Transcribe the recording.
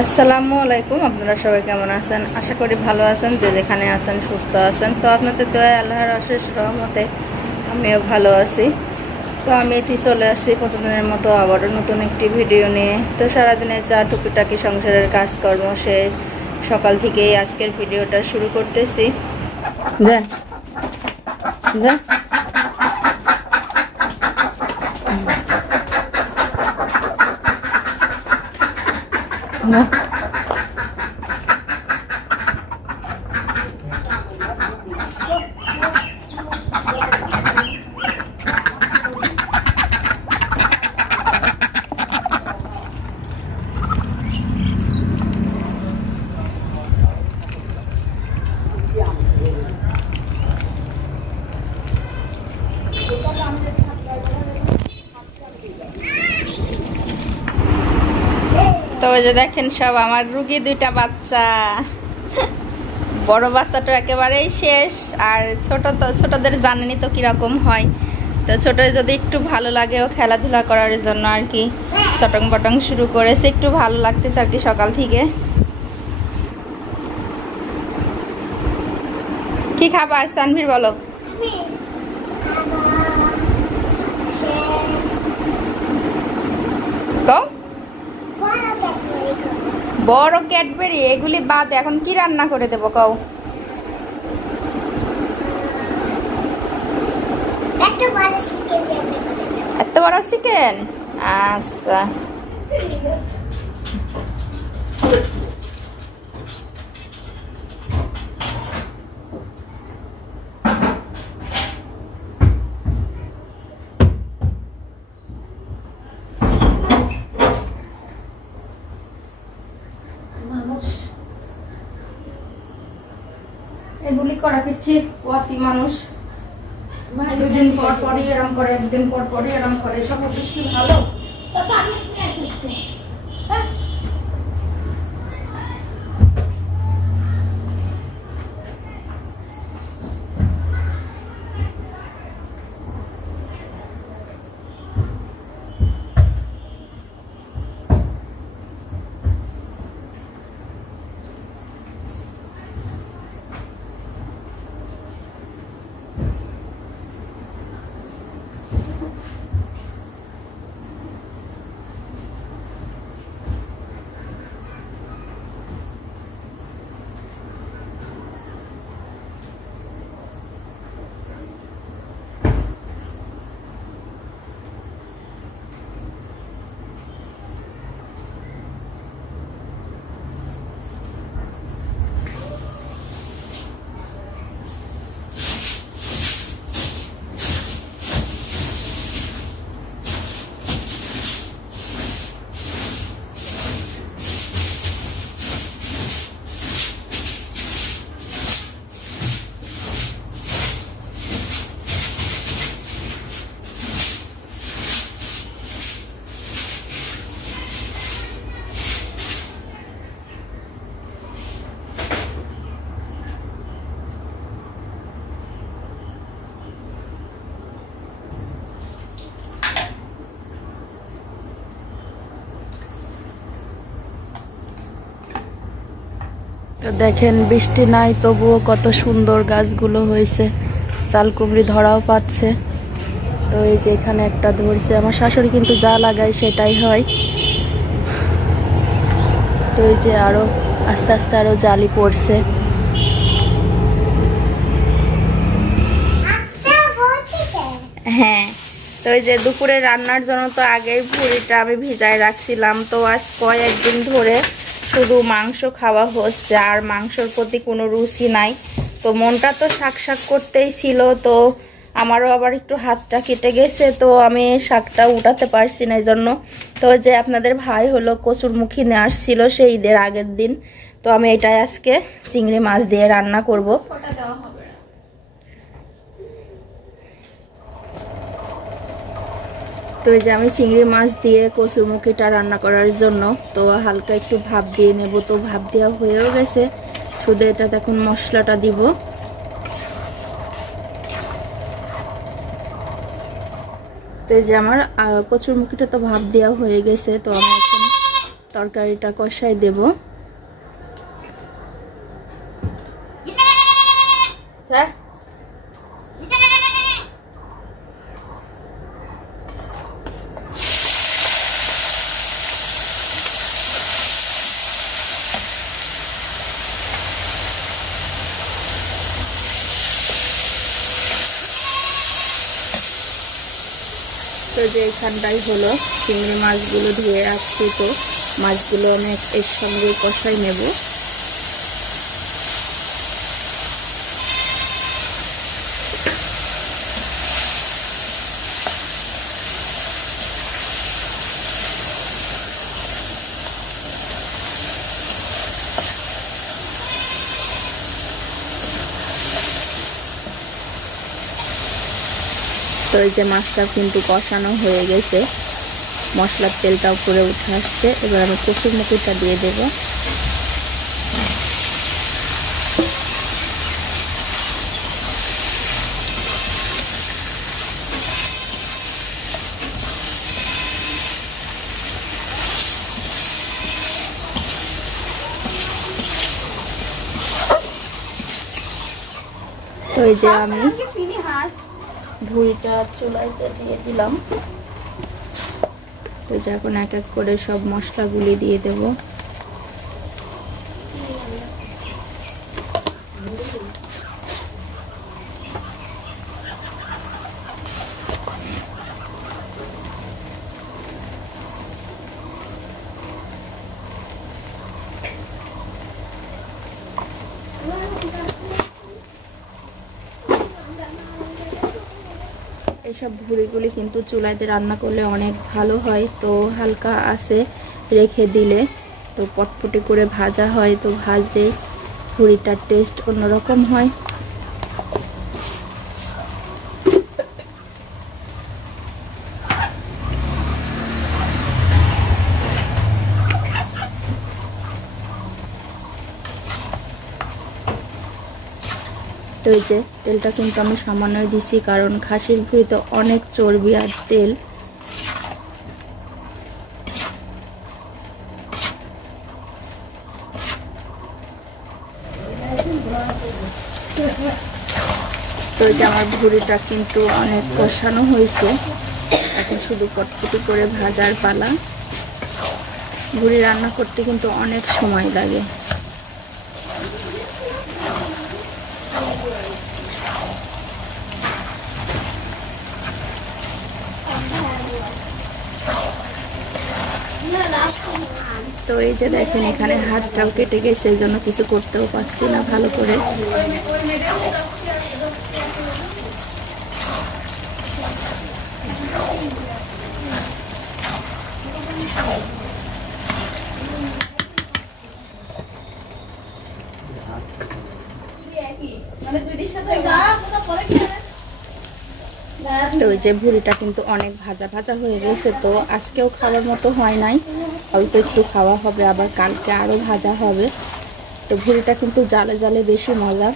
আসসালামু আলাইকুম। আপনারা সবাই কেমন আছেন? আশা করি ভালো আছেন, যে যেখানে আছেন সুস্থ আছেন। তো আপনাদের দয়ায় আল্লাহর অশেষ রহমতে আমিও ভালো আছি। তো আমি এটি চলে আসছি প্রতিদিনের মতো আবারও নতুন একটি ভিডিও নিয়ে। তো সারাদিনের যা টুকিটাকি সংসারের কাজকর্ম সে সকাল থেকেই আজকের ভিডিওটা শুরু করতেছি। যা যা তো যে দেখেন সব আমার রুগী দুইটা বাচ্চা। বড় বাচ্চাটা একেবারেই শেষ, আর ছোটদের জানেনই তো কিরকম হয়। তো ছোট যদি একটু ভালো লাগে ও খেলাধুলা করার জন্য আর কি চটং বটং শুরু করেছে, একটু ভালো লাগতেছে আর কি সকাল থেকে। কি খাবা তানভীর বলো? বড় ক্যাডবেরি, এগুলি বাদ এখন কি রান্না করে দেবো কও? এত বড় চিকেন? আচ্ছা এগুলি করা কি ঠিক? অতি মানুষ দুদিন পর পরই এরম করে, একদিন পর পরই এরম করে, সব অফিস কি ভালো? তো দেখেন বৃষ্টি নাই তবুও কত সুন্দর গাছগুলো হয়েছে, চাল কুমড়ি ধরাও পাচ্ছে। তো এই যে এখানে একটা ধরছে, আমার শাশুড়ি কিন্তু যা লাগায় সেটাই হয়। তো এই যে আরো আস্তে আস্তে আরো জালি পড়ছে। হ্যাঁ, তো এই যে দুপুরে রান্নার জন্য তো আগেই ভুড়িটা আমি ভিজায় রাখছিলাম। তো আজ কয়েকদিন ধরে শুধু মাংস খাওয়া হচ্ছে, আর মাংসর প্রতি কোনো রুচি নাই। তো মনটা তো শাক শাক করতেই ছিল, তো আমারও আবার একটু হাতটা কেটে গেছে, তো আমি শাকটা উঠাতে পারছি না। এই জন্য তো যে আপনাদের ভাই হলো কচুরমুখী নিয়ে আসছিল সেই ঈদের আগের দিন, তো আমি এটাই আজকে চিংড়ি মাছ দিয়ে রান্না করব। তো এই যে আমি চিংড়ি মাছ দিয়ে কচুরমুখিটা রান্না করার জন্য তো হালকা একটু ভাপ দিয়ে নেব। তো ভাপ দেওয়া হয়েও গেছে, শুধু এটাতে এখন মশলাটা দিব। তো এই যে আমার কচুরমুখিটা তো ভাপ দেওয়া হয়ে গেছে, তো আমি এখন তরকারিটা কষাই দেব। হ্যাঁ তো যে এখানটাই হলো চিংড়ি মাছগুলো ধুয়ে রাখছি, তো মাছগুলো আমি এর সঙ্গে কষাই নেব। তো এই যে মাছটা কিন্তু কষানো হয়ে গেছে, মশলার তেলটা উপরে উঠে আসছে। এবার আমি কচুর মুখিটা দিয়ে দেব। তো এই যে আমি ভুঁড়িটা চুলাইতে দিয়ে দিলাম। তো যে এখন এক এক করে সব মশলাগুলি দিয়ে দেব। এসব ভুঁড়িগুলি কিন্তু চুলাইতে রান্না করলে অনেক ভালো হয়। তো হালকা আঁচে রেখে দিলে তো পটপটে করে ভাজা হয়, তো ভাজলে ভুঁড়িটার টেস্ট অন্যরকম হয়। তো এই যে তেলটা কিন্তু আমি সামান্য দিছি, কারণ খাসির ভুঁড়িতে অনেক চর্বি আর তেল। তো এই যে আমার ভুঁড়িটা কিন্তু অনেক কষানো হয়েছে, এখন শুধু পটপটি করে ভাজার পালা। ভুঁড়ি রান্না করতে কিন্তু অনেক সময় লাগে। তো এই যে দেখেন এখানে হাতটাও কেটে গেছে, এই জন্য কিছু করতেও পারছি না ভালো করে। তো ওই যে ভুঁড়িটা কিন্তু অনেক ভাজা ভাজা হয়ে গেছে। তো আজকেও খাওয়ার মতো হয় নাই, অল্প একটু খাওয়া হবে, আবার কালকে আরো ভাজা হবে। তো ভুঁড়িটা কিন্তু জালে জালে বেশি মজা।